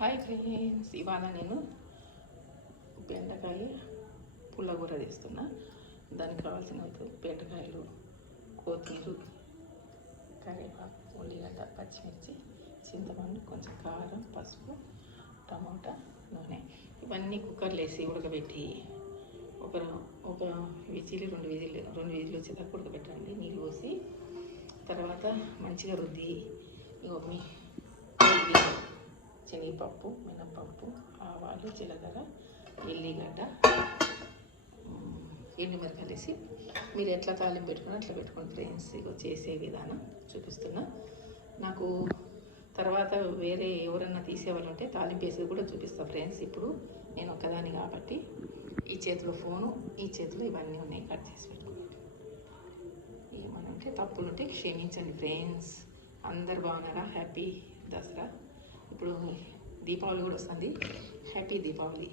Hi friends, ఇవాళ నేను బెండకాయ పుల్లగూర చేస్తున్నా. దానికి కావాల్సిన బెండకాయలు, కొత్తిమీర, కరివేపాకు, ఉల్లిగడ్డ, పచ్చిమిర్చి, చింతపండు, కొంచెం కారం, పసుపు, టమాటా, నూనె ఇవన్నీ కుక్కర్లో వేసి ఉడకబెట్టి ఒక విజిల్ రెండు విజిల్ వచ్చేదాకా ఉడకబెట్టండి. నీళ్ళు పోసి తర్వాత మంచిగా రుద్ది శనగపప్పు, మినప్పప్పు, ఆవాలు, జీలకర్ర, ఎల్లిగడ్డ, ఎండుమిరపకాయలు వేసి మీరు ఎట్లా తాలింపు పెట్టుకుని అట్లా పెట్టుకోండి ఫ్రెండ్స్. ఇగో చేసే విధానం చూపిస్తున్నా. నాకు తర్వాత వేరే ఎవరన్నా తీసేవాళ్ళు ఉంటే తాలింపు వేసేది కూడా చూపిస్తా ఫ్రెండ్స్. ఇప్పుడు నేను ఒక్కదాని కాబట్టి ఈ చేతిలో ఫోను, ఈ చేతిలో ఇవన్నీ ఉన్నాయి. కట్ చేసి పెట్టుకోండి. ఏమనంటే తప్పులుంటే క్షమించండి ఫ్రెండ్స్. అందరు బాగున్నారా? హ్యాపీ దసరా. ఇప్పుడు దీపావళి కూడా వస్తుంది. హ్యాపీ దీపావళి.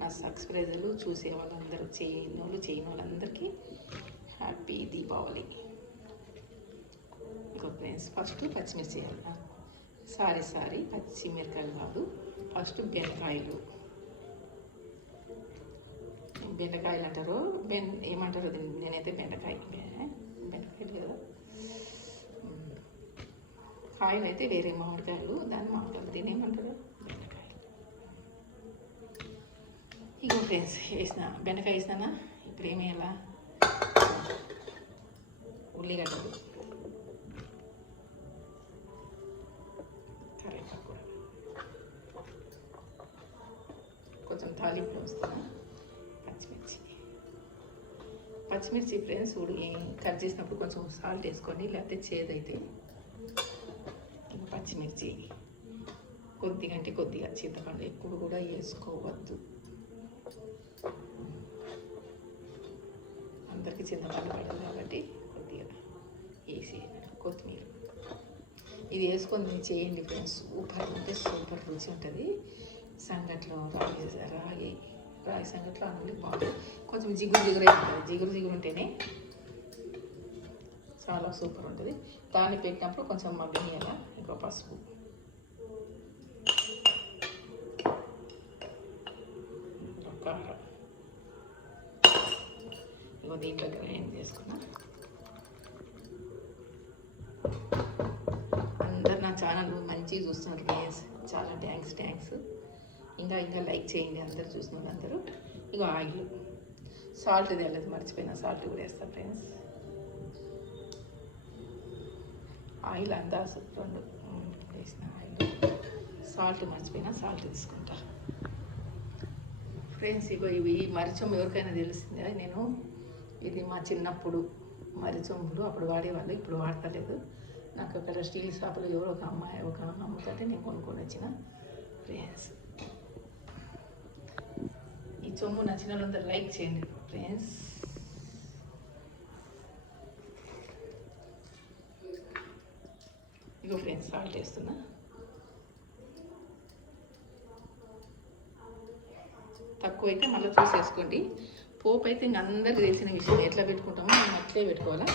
నా సబ్స్క్రైబర్లు, చూసే వాళ్ళందరూ, చేయని వాళ్ళందరికీ హ్యాపీ దీపావళి. ఇంకో ఫ్రెండ్స్, ఫస్ట్ పచ్చిమిర్చి వేయాలి. సారీ పచ్చిమిరకాయలు కాదు, ఫస్ట్ బెండకాయలు అంటారు, ఏమంటారు నేనైతే బెండకాయలు కదా. కాయలు అయితే వేరే మామిడికాయలు, దాన్ని మామిడికాయలు, దీన్ని ఏమంటారు బెండకాయలు. ఇగో ఫ్రెండ్స్, బెండకాయ వేసినా. ఇప్పుడు ఏమి వేయాలా? ఉల్లిగడ్డలు, కరివేపాకు, కొంచెం తాలింపు వస్తున్నా. పచ్చిమిర్చి ఫ్రెండ్స్ కట్ చేసినప్పుడు కొంచెం సాల్ట్ వేసుకోండి, లేకపోతే చేదైతే. పచ్చిమిర్చి కొద్దిగా చింతపండు ఎక్కువ కూడా వేసుకోవద్దు. అందరికీ చింతపండు పడదు కాబట్టి కొద్దిగా వేసి, కొత్తిమీర ఇది వేసుకొని చేయండి ఫ్రెండ్స్. సూపర్ అంటే సూపర్ రుచి ఉంటుంది. సంగట్లో రాగి సంగట్లో అన్నీ బాగుంటుంది. కొంచెం జిగురు ఉంటుంది. జిగురు ఉంటేనే చాలా సూపర్ ఉంటుంది. దాన్ని పెట్టినప్పుడు కొంచెం మగ్గనియాల. ఇంకా పసుపు, కారం, ఇంకో దీంట్లో గ్రైండ్ చేసుకున్నా. అందరు నా ఛానల్ మంచిగా చూస్తున్నారు ప్లీజ్, చాలా థ్యాంక్స్. ఇంకా లైక్ చేయండి అందరు చూసిన వాళ్ళందరూ. ఇక ఆయిల్, సాల్ట్ తెల్లది మర్చిపోయినా, సాల్ట్ కూడా వేస్తా ఫ్రెండ్స్. ఆయిల్ అందాజు 2 వేసిన ఆయిల్. సాల్ట్ మర్చిపోయినా, సాల్ట్ తీసుకుంటా ఫ్రెండ్స్. ఇగో ఇవి మరిచొం ఎవరికైనా తెలిసిందే. ఇది మా చిన్నప్పుడు మరిచొంపులు అప్పుడు వాడేవాళ్ళు, ఇప్పుడు వాడతలేదు. నాకు అక్కడ స్టీల్ షాపులో ఎవరో ఒక అమ్ముతుంటే నేను కొనుక్కొని వచ్చిన ఫ్రెండ్స్. ఈ చొమ్ము నచ్చిన వాళ్ళందరూ లైక్ చేయండి ఫ్రెండ్స్. ఇగో ఫ్రెండ్స్, సాల్ట్ వేస్తున్నా. తక్కువ అయితే మళ్ళీ చూసేసుకోండి. పోపు అయితే ఇంక అందరికీ తెలిసిన విషయం, ఎట్లా పెట్టుకుంటామో మేము అట్లే పెట్టుకోవాలా.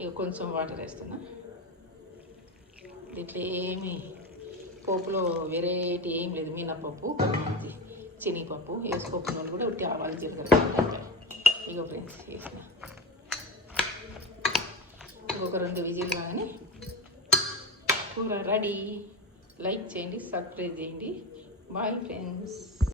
ఇక కొంచెం వాటర్ వేస్తున్నా. ఇట్లా ఏమి పోపులో వెరైటీ ఏం లేదు. మినపప్పు, శనగపప్పు వేసుకోకుండా వాళ్ళు కూడా ఉట్టి ఆవాలు, జీలకర్ర. ఇగో ఫ్రెండ్స్ వేసిన. ఇంకొక 2 విజిల్ కానీ కూర రెడీ. లైక్ చేయండి, సబ్స్క్రైబ్ చేయండి. Bye friends.